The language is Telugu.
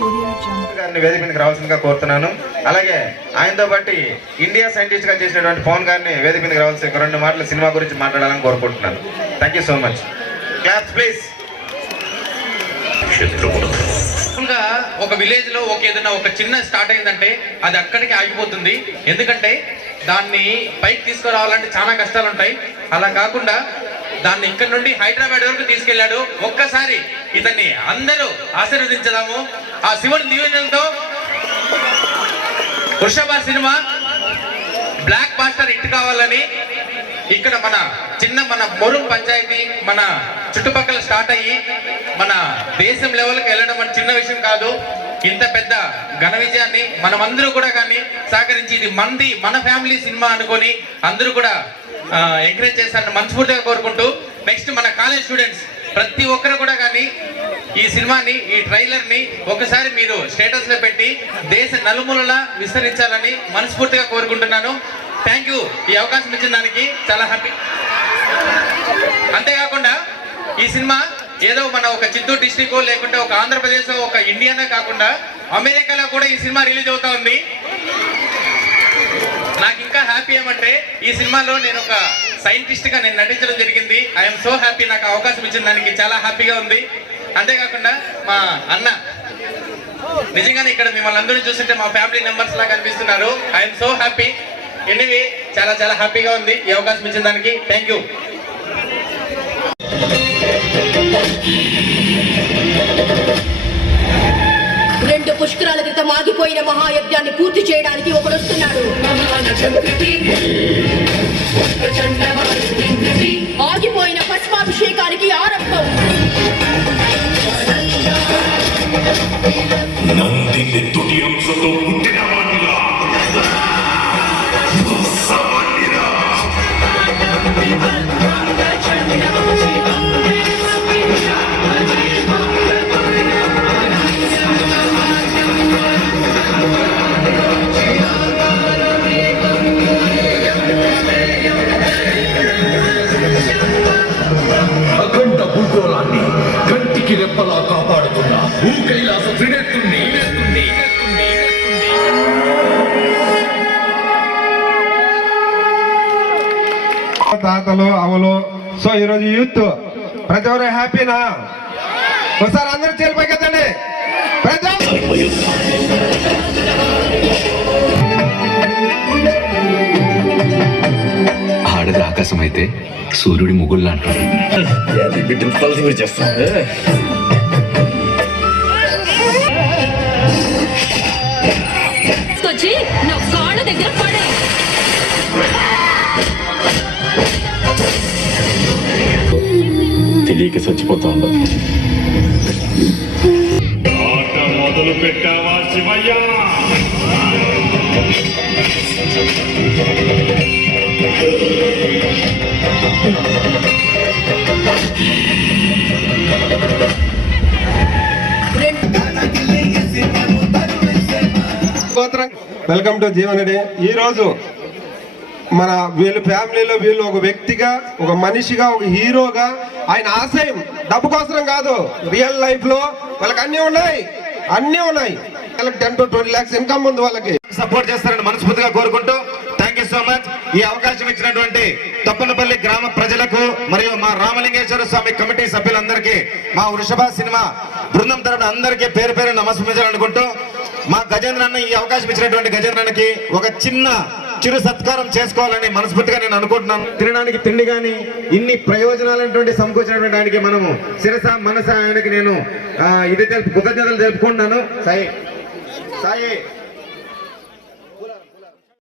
గారిని వేదిక మీదకి రావాల్సిందిగా కోరుతున్నాను. అలాగే ఆయనతో బట్టి ఇండియా సైంటిస్ట్గా చేసినటువంటి పవన్ గారిని వేదిక మీదకి రావాల్సి ఒక రెండు మాటలు సినిమా గురించి మాట్లాడాలని కోరుకుంటున్నాను. Thank you so much class please ఒక విలేజ్లో ఒక ఏదైనా ఒక చిన్న స్టార్ట్ అయిందంటే అది అక్కడికి ఆగిపోతుంది. ఎందుకంటే దాన్ని పైకి తీసుకురావాలంటే చాలా కష్టాలు ఉంటాయి అలా కాకుండా దాన్ని ఇక్కడ నుండి హైదరాబాద్ వరకు తీసుకెళ్ళాడు ఒక్కసారి ఇతన్ని అందరూ ఆశీర్వదించదాము. ఆ శివుని దీవెనలతో వృషభ సినిమా బ్లాక్ బాస్టర్ హిట్ కావాలని ఇక్కడ మన చిన్న మన మొరు పంచాయతీ మన చుట్టుపక్కల స్టార్ట్ అయ్యి మన దేశం లెవెల్కి వెళ్ళడం మన చిన్న విషయం కాదు. ఇంత పెద్ద ఘన విజయాన్ని మనమందరూ కూడా కానీ సహకరించి ఇది మంది మన ఫ్యామిలీ సినిమా అనుకొని అందరూ కూడా ఎంకరేజ్ చేస్తారని మనస్ఫూర్తిగా కోరుకుంటూ నెక్స్ట్ మన కాలేజ్ స్టూడెంట్స్ ప్రతి ఒక్కరు కూడా కానీ ఈ సినిమాని ఈ ట్రైలర్ని ఒకసారి మీరు స్టేటస్లో పెట్టి దేశ నలుమూలలా విస్తరించాలని మనస్ఫూర్తిగా కోరుకుంటున్నాను. థ్యాంక్ యూ ఈ అవకాశం ఇచ్చిన దానికి చాలా హ్యాపీ అంతేకాకుండా ఈ సినిమా ఏదో మన ఒక చిత్తూరు డిస్టిక్ లేకుంటే ఒక ఆంధ్రప్రదేశ్ ఒక ఇండియానే కాకుండా అమెరికాలో కూడా ఈ సినిమా రిలీజ్ అవుతా ఉంది. హ్యాపీ ఏమంటే ఈ సినిమాలో నేను ఒక సైంటిస్ట్గా నేను నటించడం జరిగింది. ఐఎమ్ సో హ్యాపీ నాకు అవకాశం ఇచ్చిన దానికి చాలా హ్యాపీగా ఉంది. అంతేకాకుండా మా అన్న నిజంగానే ఇక్కడ మిమ్మల్ని అందరూ చూస్తుంటే మా ఫ్యామిలీ మెంబర్స్ లాగా అనిపిస్తున్నారు. ఐఎమ్ సో హ్యాపీ ఎనివే చాలా చాలా హ్యాపీగా ఉంది ఈ అవకాశం ఇచ్చిన దానికి. థ్యాంక్ యూ రెండు పుష్కరాల క్రితం ఆగిపోయిన మహాయజ్ఞాన్ని పూర్తి చేయడానికి ఒకడు వస్తున్నాడు. ఆగిపోయిన భస్మాభిషేకానికి ఆరంభం. నందిని తుటి అంశతో పుట్టిన వాడిగా తాతలు అవలు సో ఈరోజు యూత్ ప్రతి ఒక్కరు హ్యాపీనా? ఒకసారి అందరూ చేరిపోయి కదండి ఆడది ఆకాశం అయితే సూర్యుడి ముగుళ్ళు అంటారు వచ్చి నా కాళ్ళ దగ్గర పడే. తెలియక చచ్చిపోతా ఉండదు ఆట మొదలు పెట్టావా శివయ్య? గోత్రం వెల్కమ్ టు జీవన్ రెడ్డి. ఈ రోజు మన వీళ్ళ ఫ్యామిలీలో వీళ్ళు ఒక వ్యక్తిగా ఒక మనిషిగా ఒక హీరోగా ఆయన ఆశయం డబ్బు కోసం కాదు రియల్ లైఫ్లో వాళ్ళకి అన్నీ ఉన్నాయి అన్నీ ఉన్నాయి. వాళ్ళకి ten to twenty lakhs income ఉంది వాళ్ళకి. సపోర్ట్ చేస్తారని మనస్ఫూర్తిగా కోరుకుంటూ థ్యాంక్ యూ సో మచ్ ఈ అవకాశం ఇచ్చినటువంటి తప్పనపల్లి గ్రామ ప్రజలకు మరియు మా రామలింగేశ్వర స్వామి కమిటీ సభ్యులందరికీ మా వృషభ సినిమా బృందం తరపున అందరికీ పేరు పేరు నమస్కరించాలనుకుంటూ మా గజేంద్ర అన్న ఈ అవకాశం ఇచ్చినటువంటి గజేంద్ర అన్నకి ఒక చిన్న చిరు సత్కారం చేసుకోవాలని మనస్ఫూర్తిగా నేను అనుకుంటున్నాను. తినడానికి తిండి కానీ ఇన్ని ప్రయోజనాలైనటువంటి సమకూర్చినటువంటి దానికి మనము శిరస మనస ఆయనకి నేను ఇది తెలుపు కృతజ్ఞతలు తెలుపుకుంటున్నాను. సాయి. సాయి.